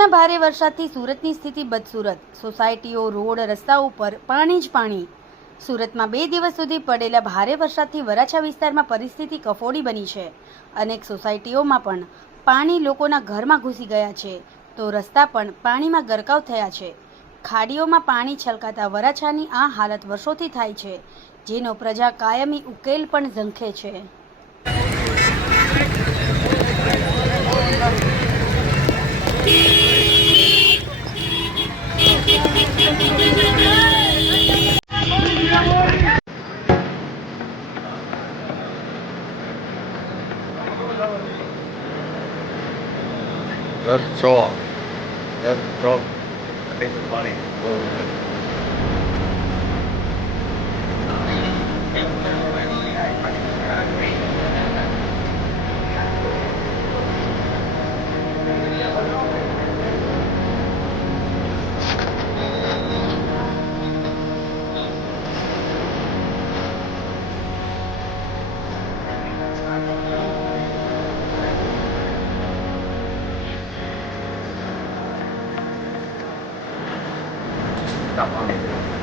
સુરતમાં ભારે વરસાદથી સુરતની સ્થિતિ બદસુરત। સોસાયટીઓ, રોડ, રસ્તાઓ પર પાણી જ પાણી। સુરતમાં 2 દિવસ સુધી પડેલા ભારે વરસાદથી વરાછા વિસ્તારમાં પરિસ્થિતિ કફોડી બની છે। અનેક સોસાયટીઓમાં પણ પાણી લોકોના ઘરમાં ઘૂસી ગયા છે, તો રસ્તા પણ પાણીમાં ગરકાવ થયા છે। ખાડીઓમાં પાણી છલકાતા વરાછાની આ હાલત વર્ષોથી થાય છે, જેનો પ્રજા કાયમી ઉકેલ પણ ઝંખે છે।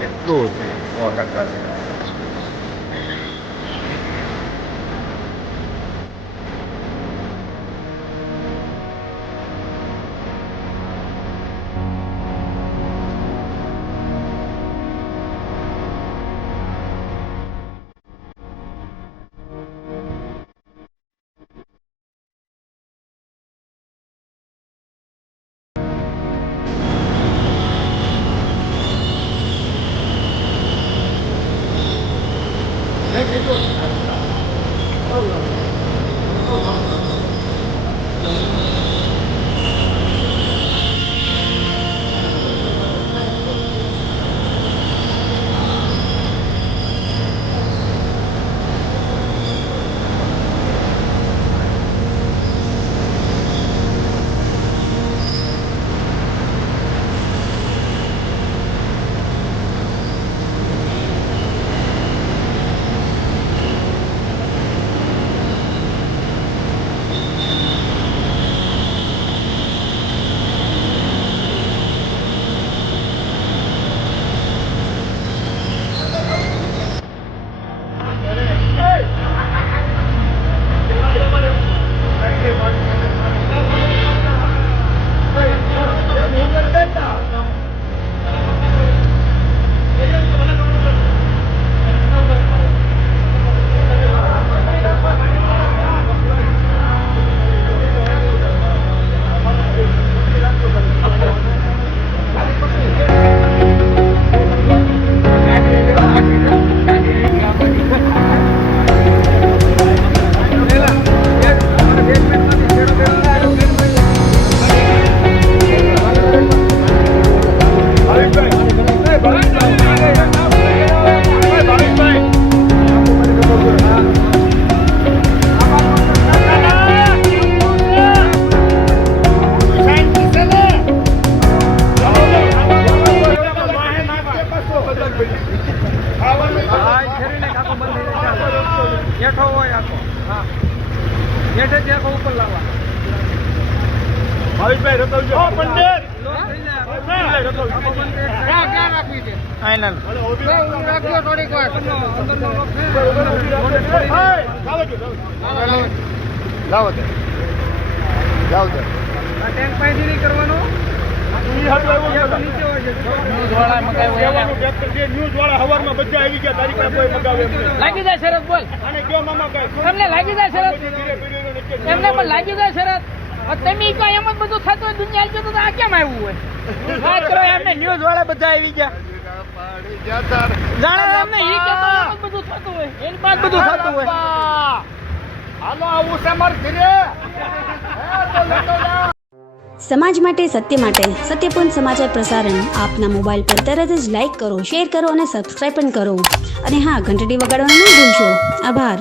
એટલું છે 100%। ભાવેશભાઈ રતવજો પંડિત ક્યાં રાખવી છે ફાઇનલ રાખજો થોડીક વાર લાવો તે જાવ તે આ ટેન્ક પાઈ નહીં કરવાનો ન્યૂઝ વાળા મગાવ્યો ન્યૂઝ વાળા હવારમાં બધા આવી ગયા તારી પાસે કોઈ મગાવે લાગી જાય શરત બોલ અને કયો મામા કઈ તમને લાગી જાય શરત એમને પણ લાગી જાય શરત તમે કોઈ એમ જ બધું થતું હોય દુનિયા તો આ કેમ આવ્યું હોય વાત કરો એમને ન્યૂઝ વાળા બધા આવી ગયા જાણે એમને ઈ કે બધું થતું હોય એની બાદ બધું થતું હોય હાલો આવું છે માર ઘરે સમાજ માટે, સત્યપૂર્ણ સમાચાર પ્રસારણ આપના મોબાઈલ પર તરત જ લાઈક કરો, શેર કરો અને સબસ્ક્રાઈબ પણ કરો। અને હા, ઘંટડી વગાડવાનું ન ભૂલશો। આભાર।